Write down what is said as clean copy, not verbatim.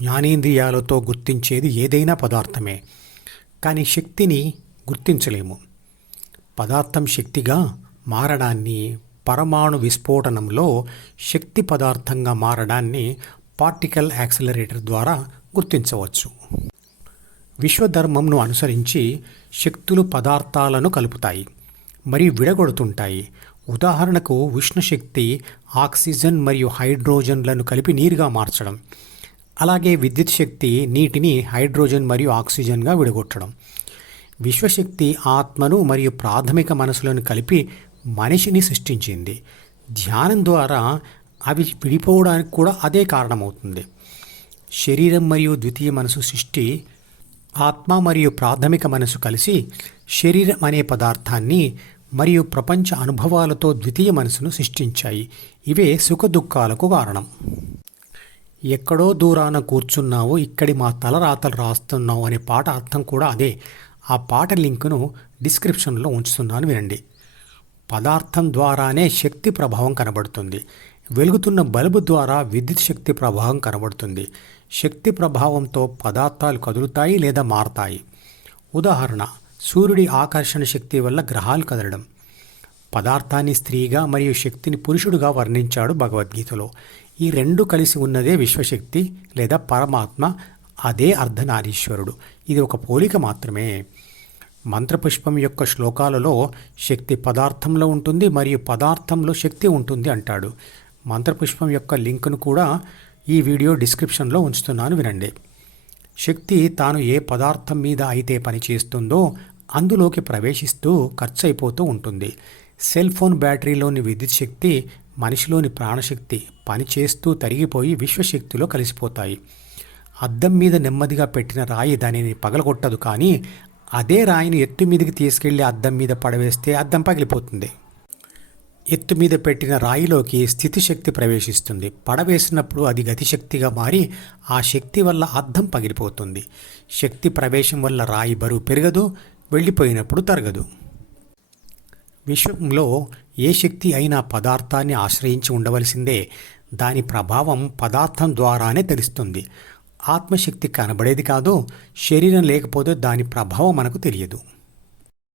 జ్ఞానేంద్రియాలతో గుర్తించేది ఏదైనా పదార్థమే. కానీ శక్తిని గుర్తించలేము. పదార్థం శక్తిగా మారడాన్ని, పరమాణు విస్ఫోటనంలో శక్తి పదార్థంగా మారడాన్ని పార్టికల్ యాక్సిలరేటర్ ద్వారా గుర్తించవచ్చు. విశ్వధర్మంను అనుసరించి శక్తులు పదార్థాలను కలుపుతాయి మరియు విడగొడుతుంటాయి. ఉదాహరణకు ఉష్ణశక్తి ఆక్సిజన్ మరియు హైడ్రోజన్లను కలిపి నీరుగా మార్చడం. అలాగే విద్యుత్ శక్తి నీటిని హైడ్రోజన్ మరియు ఆక్సిజన్గా విడగొట్టడం. విశ్వశక్తి ఆత్మను మరియు ప్రాథమిక మనసులను కలిపి మనిషిని సృష్టించింది. ధ్యానం ద్వారా అవి విడిపోవడానికి కూడా అదే కారణమవుతుంది. శరీరం మరియు ద్వితీయ మనసు సృష్టి, ఆత్మ మరియు ప్రాథమిక మనసు కలిసి శరీరం అనే పదార్థాన్ని మరియు ప్రపంచ అనుభవాలతో ద్వితీయ మనసును సృష్టించాయి. ఇవే సుఖదుఖాలకు కారణం. ఎక్కడో దూరాన కూర్చున్నావు, ఇక్కడి మా తలరాతలు రాస్తున్నావు అనే పాట అర్థం కూడా అదే. ఆ పాట లింకును డిస్క్రిప్షన్లో ఉంచుతున్నాను, వినండి. పదార్థం ద్వారానే శక్తి ప్రభావం కనబడుతుంది. వెలుగుతున్న బల్బు ద్వారా విద్యుత్ శక్తి ప్రభావం కనబడుతుంది. శక్తి ప్రభావంతో పదార్థాలు కదులుతాయి లేదా మారతాయి. ఉదాహరణ, సూర్యుడి ఆకర్షణ శక్తి వల్ల గ్రహాలు కదలడం. పదార్థాన్ని స్త్రీగా మరియు శక్తిని పురుషుడుగా వర్ణించాడు భగవద్గీతలో. ఈ రెండు కలిసి ఉన్నదే విశ్వశక్తి లేదా పరమాత్మ, అదే అర్ధనారీశ్వరుడు. ఇది ఒక పోలిక మాత్రమే. మంత్రపుష్పం యొక్క శ్లోకాలలో శక్తి పదార్థంలో ఉంటుంది మరియు పదార్థంలో శక్తి ఉంటుంది అంటాడు. మంత్రపుష్పం యొక్క లింకును కూడా ఈ వీడియో డిస్క్రిప్షన్లో ఉంచుతున్నాను, వినండి. శక్తి తాను ఏ పదార్థం మీద అయితే పనిచేస్తుందో అందులోకి ప్రవేశిస్తూ ఖర్చు అయిపోతూ ఉంటుంది. సెల్ ఫోన్ బ్యాటరీలోని విద్యుత్ శక్తి మనిషిలోని ప్రాణశక్తి పనిచేస్తూ తరిగిపోయి విశ్వశక్తిలో కలిసిపోతాయి. అద్దం మీద నెమ్మదిగా పెట్టిన రాయి దానిని పగలగొట్టదు, కానీ అదే రాయిని ఎత్తు మీదకి తీసుకెళ్లి అద్దం మీద పడవేస్తే అద్దం పగిలిపోతుంది. ఎత్తు మీద పెట్టిన రాయిలోకి స్థితిశక్తి ప్రవేశిస్తుంది. పడవేసినప్పుడు అది గతిశక్తిగా మారి ఆ శక్తి వల్ల అద్దం పగిలిపోతుంది. శక్తి ప్రవేశం వల్ల రాయి బరువు పెరగదు, వెళ్ళిపోయినప్పుడు తరగదు. విశ్వంలో ఏ శక్తి అయినా పదార్థాన్ని ఆశ్రయించి ఉండవలసిందే. దాని ప్రభావం పదార్థం ద్వారానే తెలుస్తుంది. ఆత్మశక్తి కనబడేది కాదు. శరీరం లేకపోతే దాని ప్రభావం మనకు తెలియదు.